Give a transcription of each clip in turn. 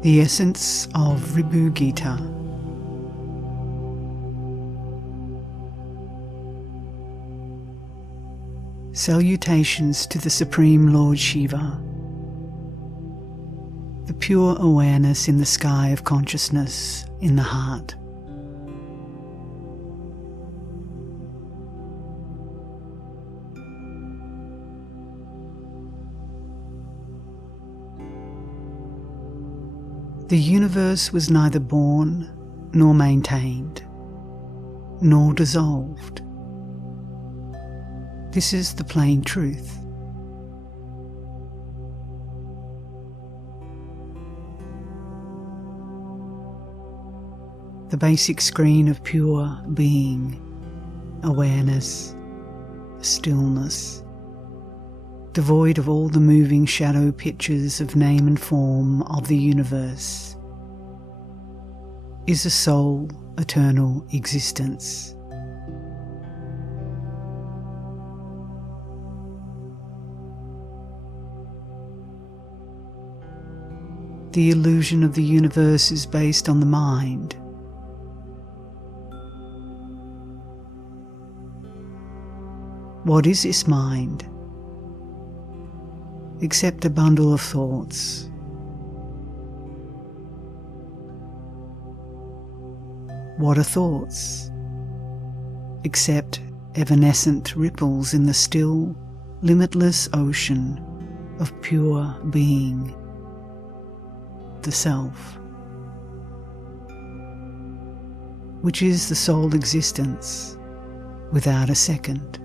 The Essence of Ribhu Gita. Salutations to the Supreme Lord Shiva, the pure awareness in the sky of consciousness in the heart. The universe was neither born, nor maintained, nor dissolved. This is the plain truth. The basic screen of pure being, awareness, stillness, devoid of all the moving shadow pictures of name and form of the universe, is a sole, eternal existence. The illusion of the universe is based on the mind. What is this mind? Except a bundle of thoughts. What are thoughts? Except evanescent ripples in the still, limitless ocean of pure being, the Self, which is the sole existence without a second.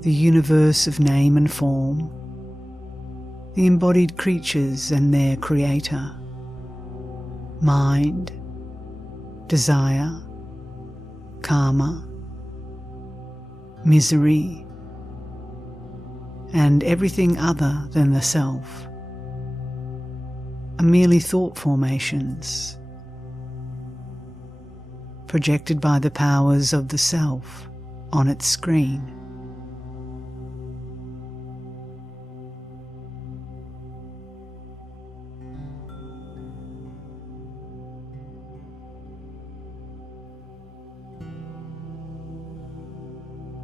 The universe of name and form, the embodied creatures and their creator, mind, desire, karma, misery, and everything other than the Self are merely thought formations, projected by the powers of the Self on its screen.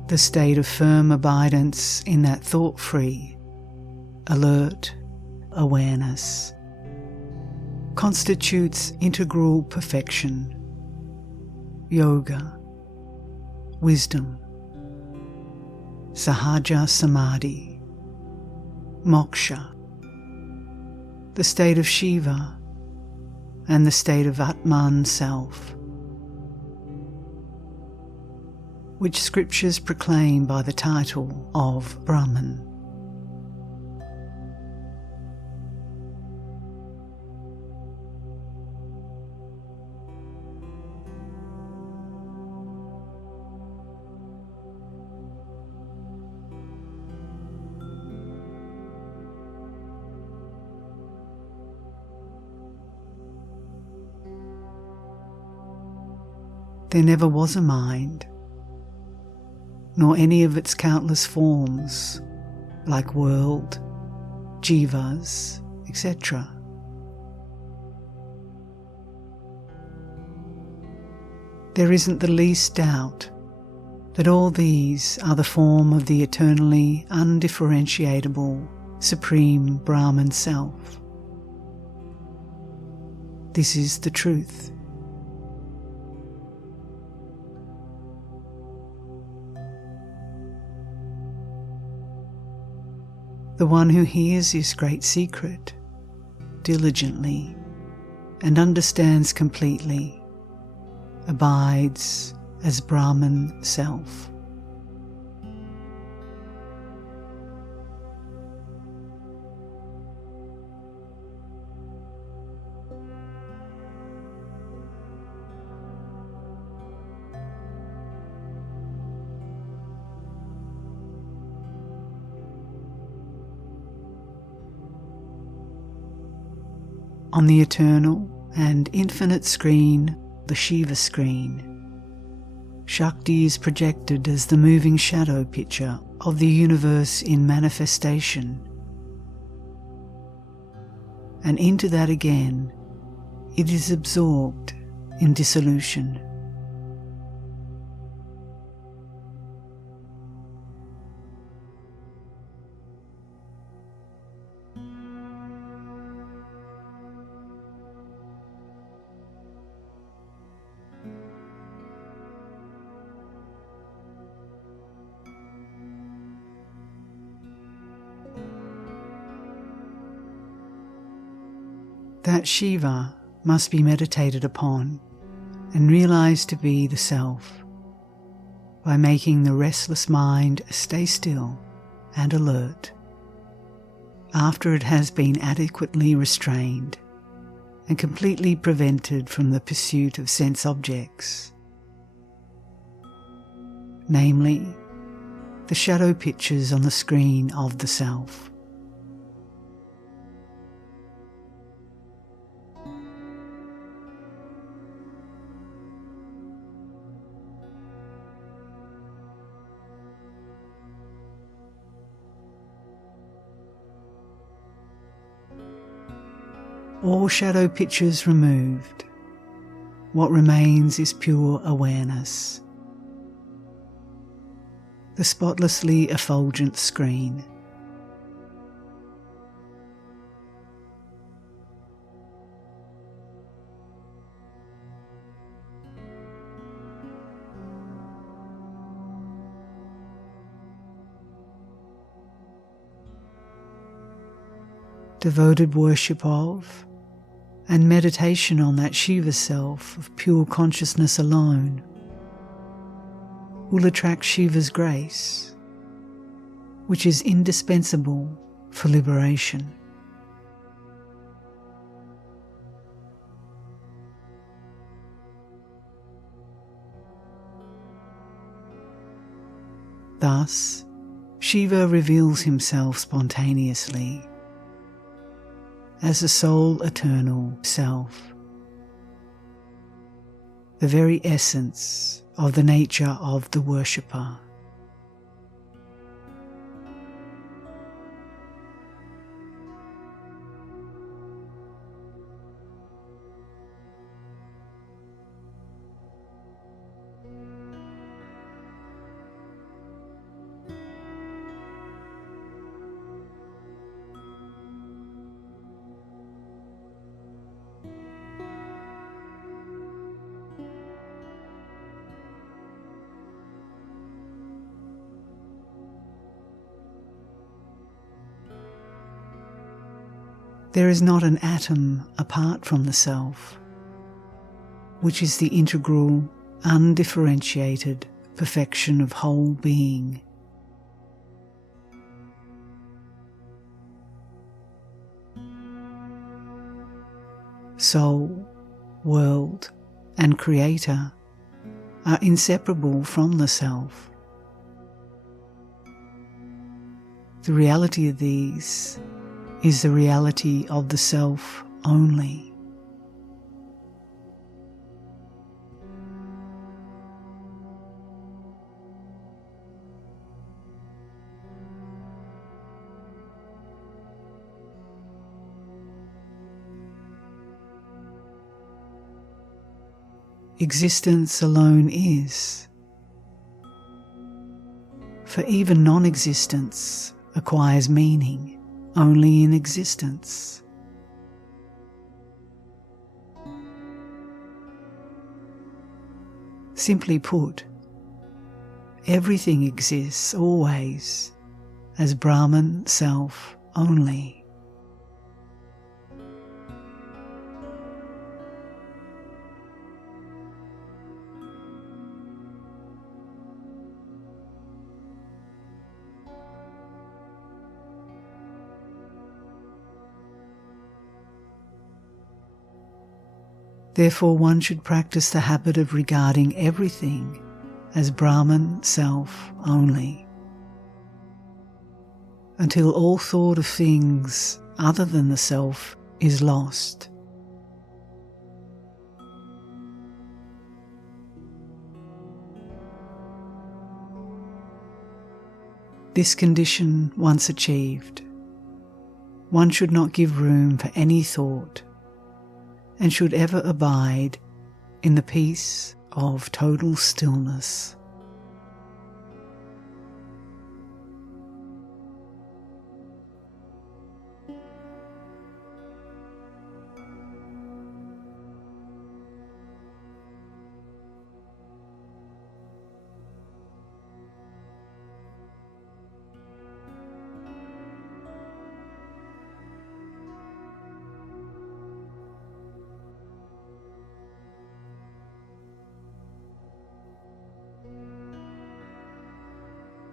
The state of firm abidance in that thought-free, alert awareness constitutes integral perfection, yoga, wisdom, Sahaja Samadhi, moksha, the state of Shiva, and the state of Atman Self, which scriptures proclaim by the title of Brahman. There never was a mind, nor any of its countless forms, like world, jivas, etc. There isn't the least doubt that all these are the form of the eternally undifferentiatable Supreme Brahman Self. This is the truth. The one who hears this great secret diligently and understands completely abides as Brahman Self. On the eternal and infinite screen, the Shiva screen, Shakti is projected as the moving shadow picture of the universe in manifestation. And into that again, it is absorbed in dissolution. That Shiva must be meditated upon and realized to be the Self by making the restless mind stay still and alert after it has been adequately restrained and completely prevented from the pursuit of sense objects, namely the shadow pictures on the screen of the Self. All shadow pictures removed, what remains is pure awareness. The spotlessly effulgent screen. Devoted worship of and meditation on that Shiva self of pure consciousness alone will attract Shiva's grace, which is indispensable for liberation. Thus, Shiva reveals himself spontaneously as the sole eternal Self, the very essence of the nature of the worshipper. There is not an atom apart from the Self, which is the integral, undifferentiated perfection of whole being. Soul, world, and Creator are inseparable from the Self. The reality of these is the reality of the Self only. Existence alone is, for even non-existence acquires meaning only in existence. Simply put, everything exists always as Brahman Self only. Therefore, one should practice the habit of regarding everything as Brahman Self only, until all thought of things other than the Self is lost This condition once achieved, one should not give room for any thought and should ever abide in the peace of total stillness.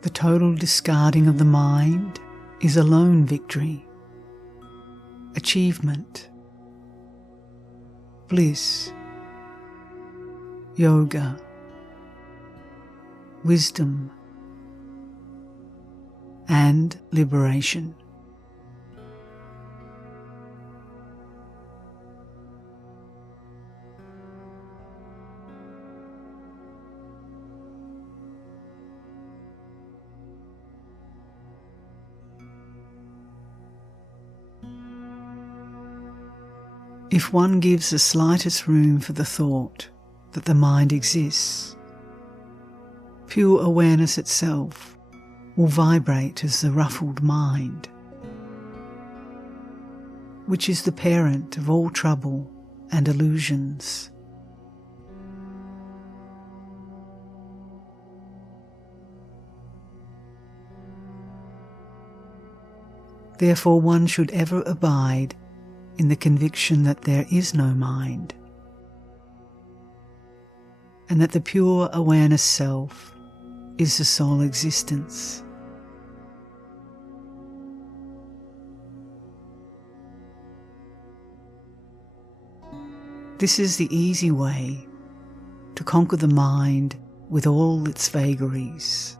The total discarding of the mind is alone victory, achievement, bliss, yoga, wisdom, and liberation. If one gives the slightest room for the thought that the mind exists, pure awareness itself will vibrate as the ruffled mind, which is the parent of all trouble and illusions. Therefore, one should ever abide in the conviction that there is no mind, and that the pure awareness self is the sole existence. This is the easy way to conquer the mind with all its vagaries.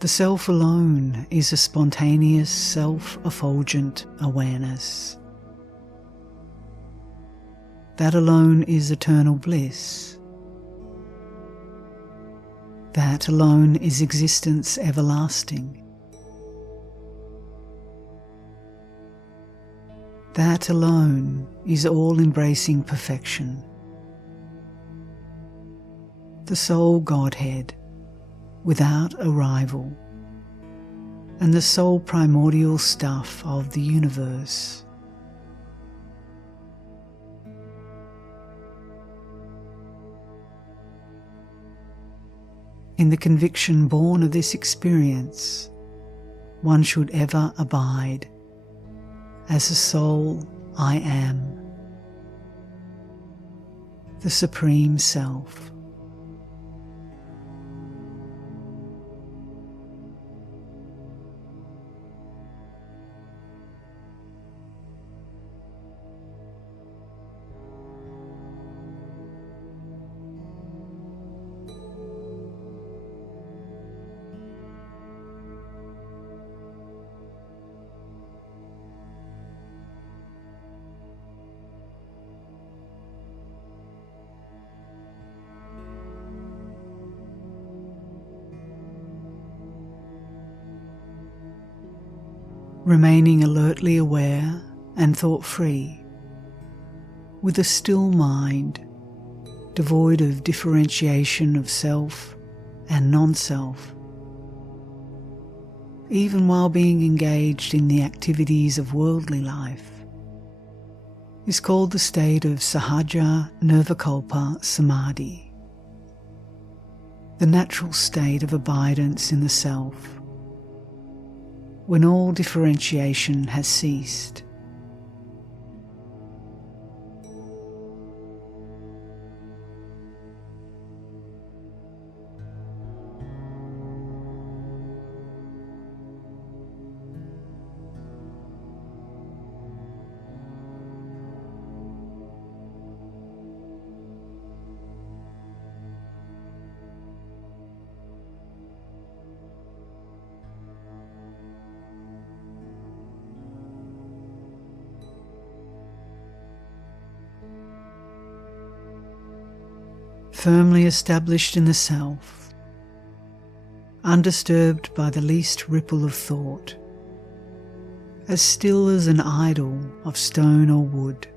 The self alone is a spontaneous, self-effulgent awareness. That alone is eternal bliss. That alone is existence everlasting. That alone is all-embracing perfection. The sole Godhead, without a rival, and the sole primordial stuff of the universe. In the conviction born of this experience, one should ever abide as the sole I am, the Supreme Self. Remaining alertly aware and thought-free, with a still mind, devoid of differentiation of self and non-self, even while being engaged in the activities of worldly life, is called the state of Sahaja Samadhi, the natural state of abidance in the self, when all differentiation has ceased. Firmly established in the self, undisturbed by the least ripple of thought, as still as an idol of stone or wood,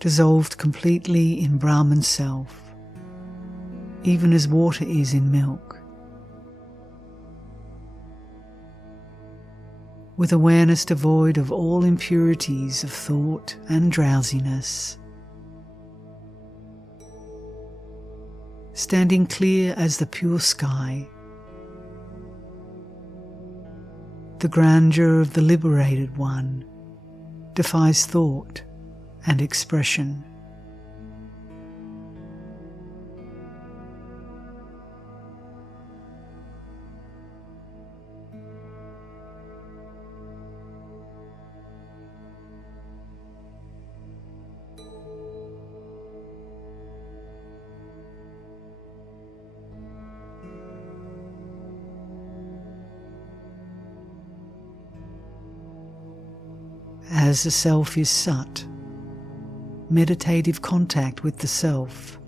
dissolved completely in Brahman self, even as water is in milk, with awareness devoid of all impurities of thought and drowsiness, standing clear as the pure sky, the grandeur of the liberated one defies thought and expression. As the self is Sat, meditative contact with the self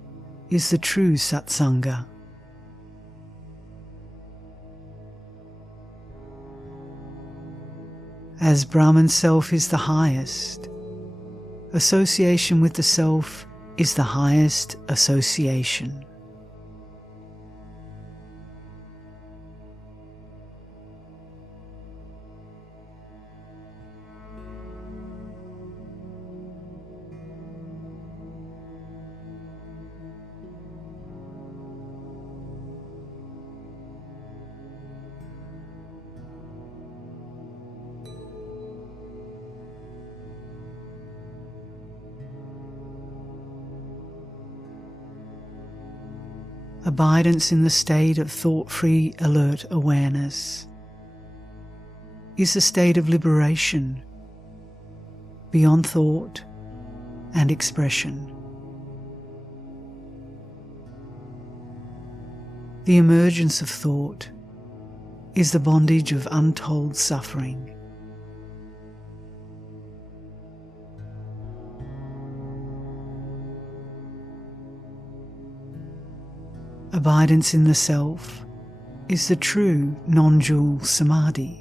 is the true satsanga. As Brahman self is the highest, association with the self is the highest association. Abidance in the state of thought-free, alert awareness is the state of liberation beyond thought and expression. The emergence of thought is the bondage of untold suffering. Abidance in the self is the true non-dual samadhi.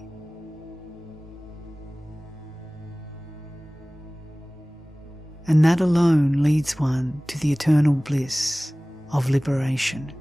And that alone leads one to the eternal bliss of liberation.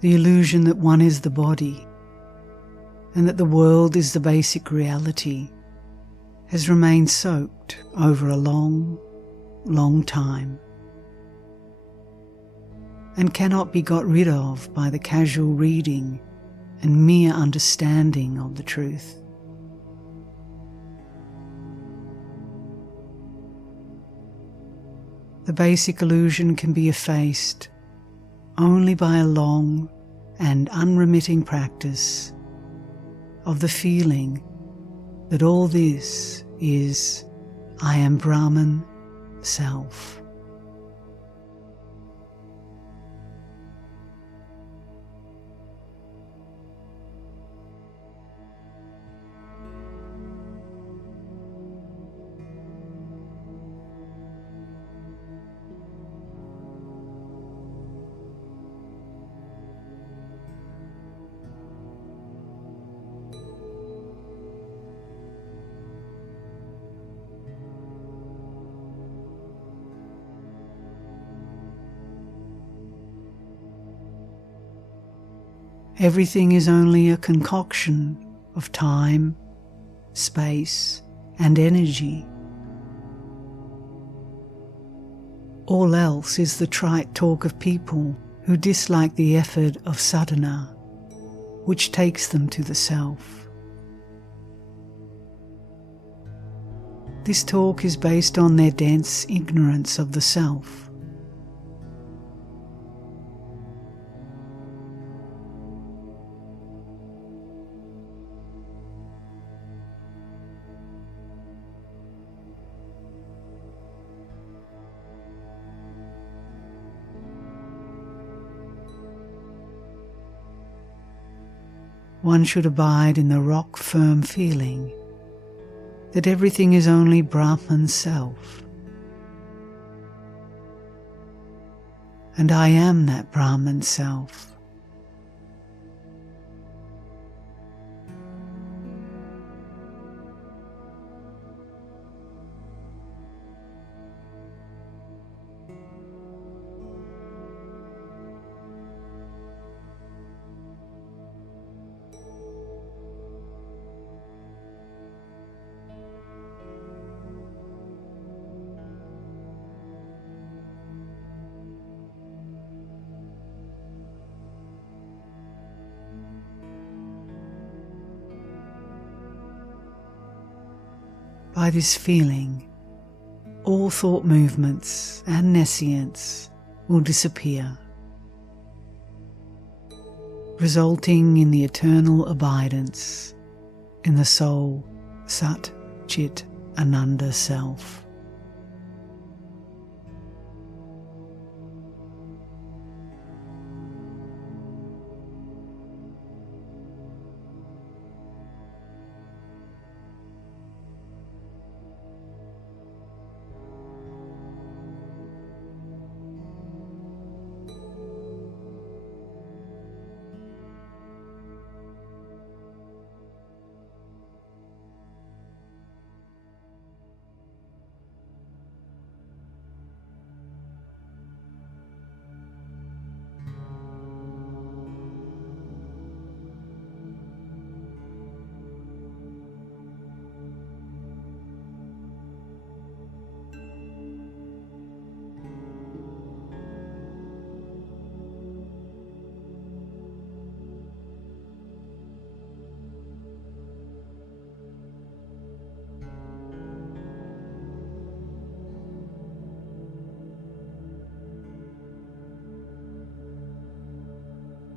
The illusion that one is the body and that the world is the basic reality has remained soaked over a long, long time and cannot be got rid of by the casual reading and mere understanding of the truth. the basic illusion can be effaced only by a long and unremitting practice of the feeling that all this is I am Brahman Self. Everything is only a concoction of time, space, and energy. All else is the trite talk of people who dislike the effort of sadhana, which takes them to the self. This talk is based on their dense ignorance of the self. One should abide in the rock-firm feeling that everything is only Brahman Self, and I am that Brahman Self. By this feeling, all thought movements and nescience will disappear, resulting in the eternal abidance in the soul Sat Chit Ananda Self.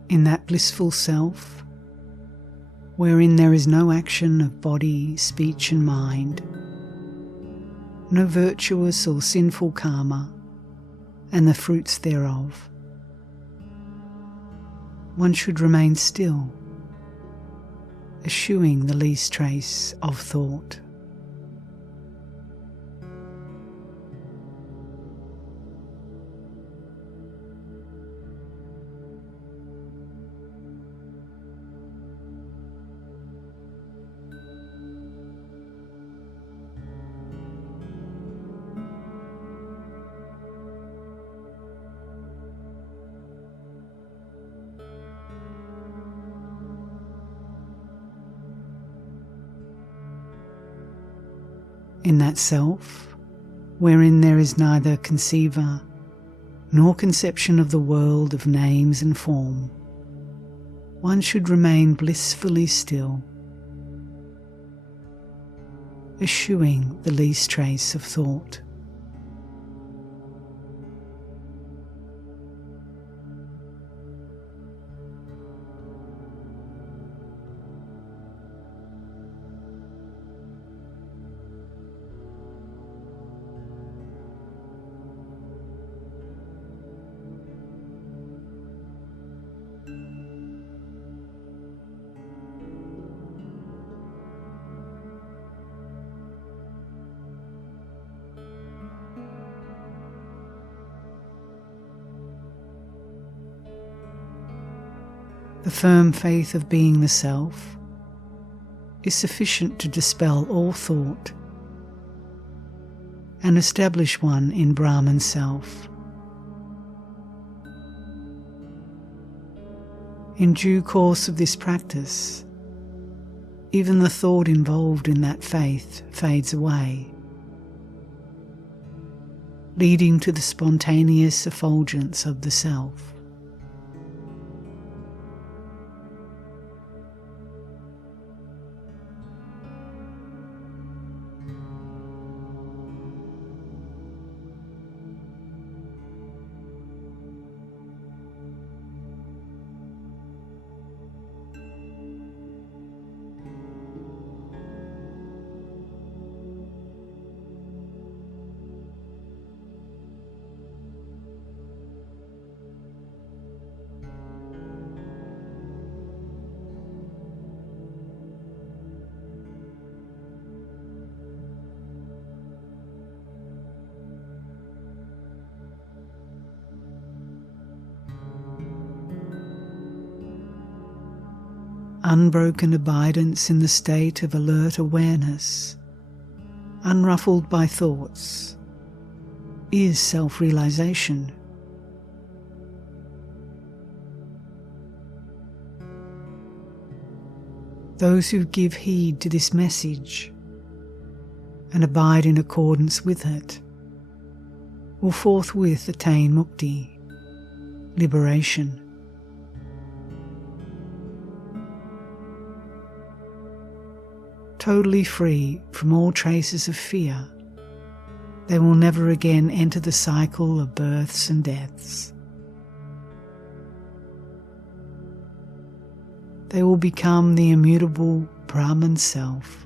In that blissful self, wherein there is no action of body, speech and mind, no virtuous or sinful karma, and the fruits thereof, one should remain still, eschewing the least trace of thought. In that self, wherein there is neither conceiver nor conception of the world of names and form, one should remain blissfully still, eschewing the least trace of thought. The firm faith of being the self is sufficient to dispel all thought and establish one in Brahman self. In due course of this practice, even the thought involved in that faith fades away, leading to the spontaneous effulgence of the self. Unbroken abidance in the state of alert awareness, unruffled by thoughts, is self-realization. Those who give heed to this message and abide in accordance with it will forthwith attain mukti, liberation. Totally free from all traces of fear, they will never again enter the cycle of births and deaths. They will become the immutable Brahman self.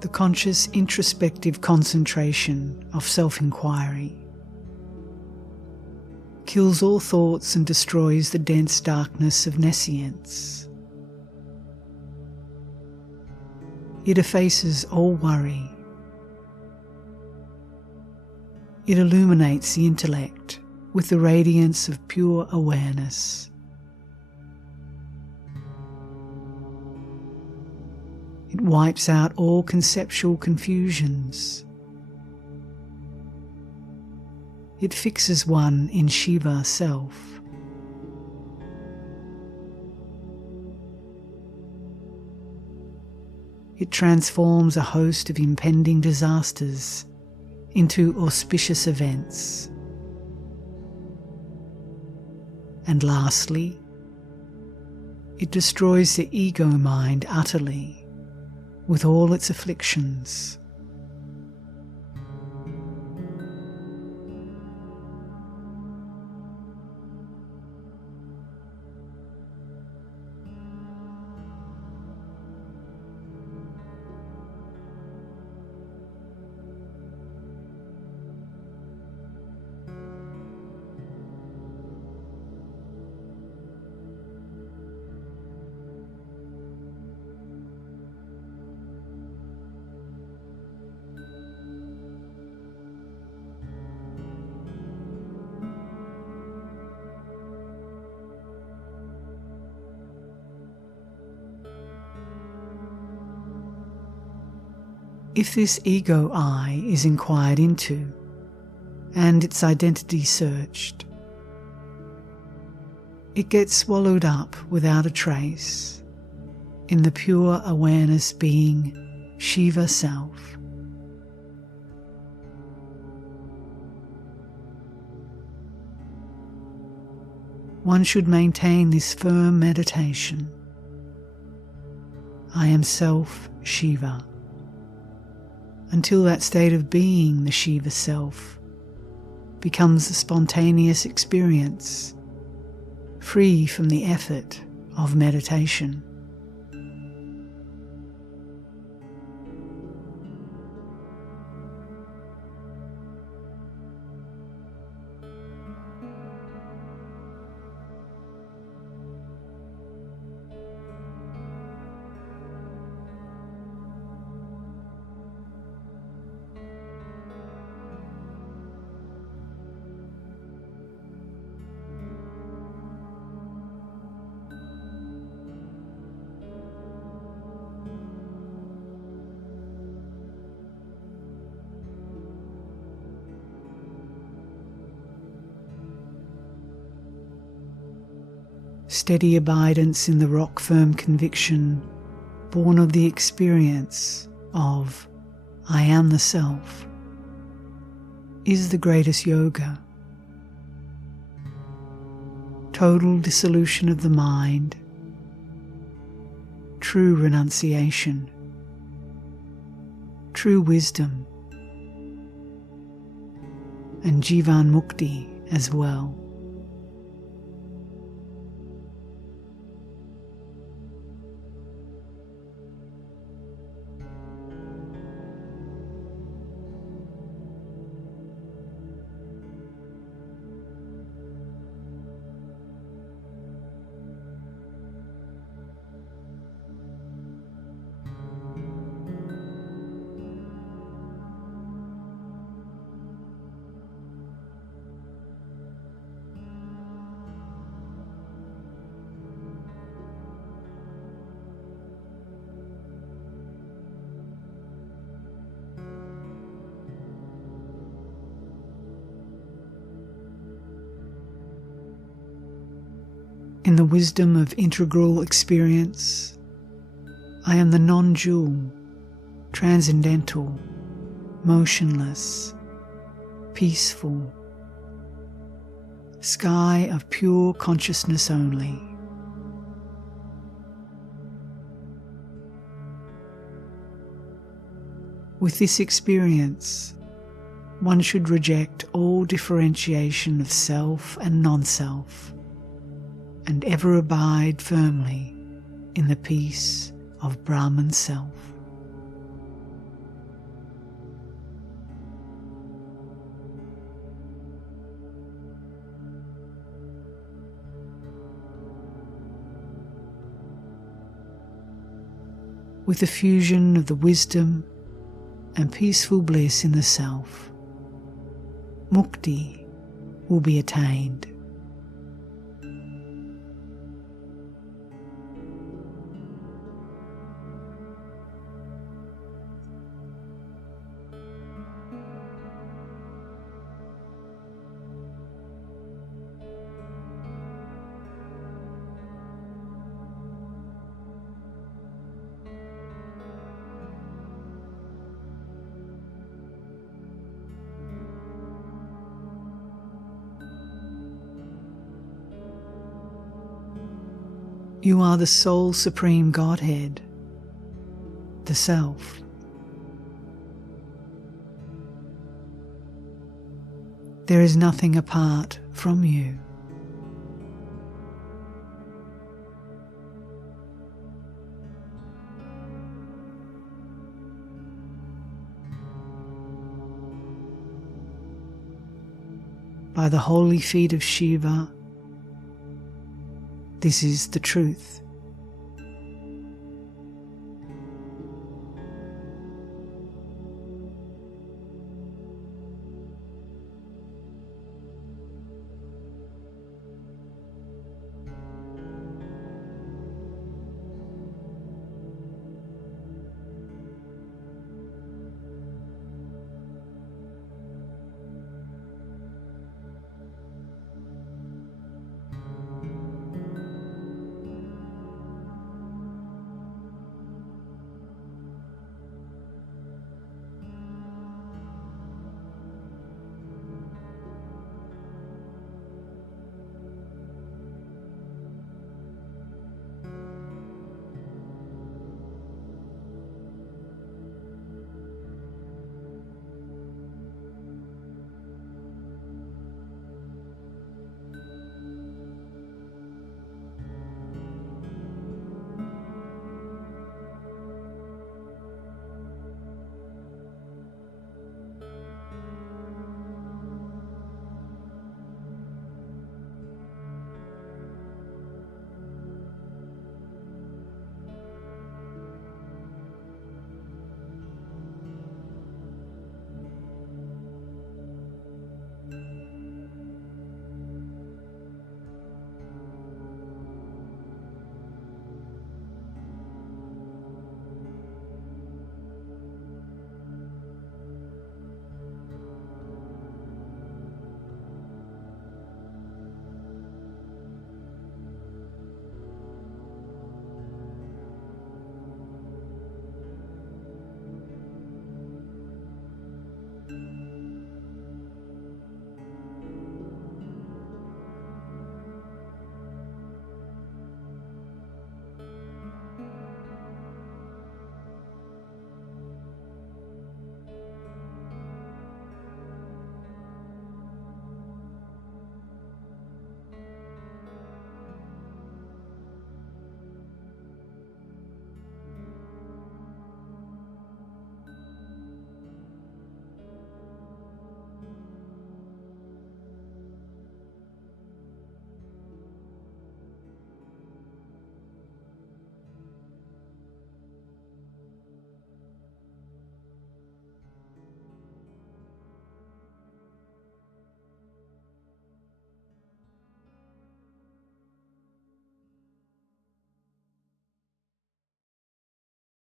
The conscious introspective concentration of self-inquiry kills all thoughts and destroys the dense darkness of nescience. It effaces all worry. It illuminates the intellect with the radiance of pure awareness. It wipes out all conceptual confusions. It fixes one in Shiva self. It transforms a host of impending disasters into auspicious events. And lastly, it destroys the ego mind utterly, with all its afflictions. If this ego I is inquired into and its identity searched, it gets swallowed up without a trace in the pure awareness being Shiva Self. One should maintain this firm meditation. I am Self Shiva, until that state of being, the Shiva Self, becomes a spontaneous experience, free from the effort of meditation. Steady abidance in the rock-firm conviction born of the experience of I am the Self is the greatest yoga. Total dissolution of the mind, true renunciation, true wisdom, and Jivan Mukti as well. In the wisdom of integral experience, I am the non-dual, transcendental, motionless, peaceful sky of pure consciousness only. With this experience, one should reject all differentiation of self and non-self, and ever abide firmly in the peace of Brahman Self. With the fusion of the wisdom and peaceful bliss in the Self, Mukti will be attained. You are the sole supreme Godhead, the Self. There is nothing apart from you. By the holy feet of Shiva, this is the truth.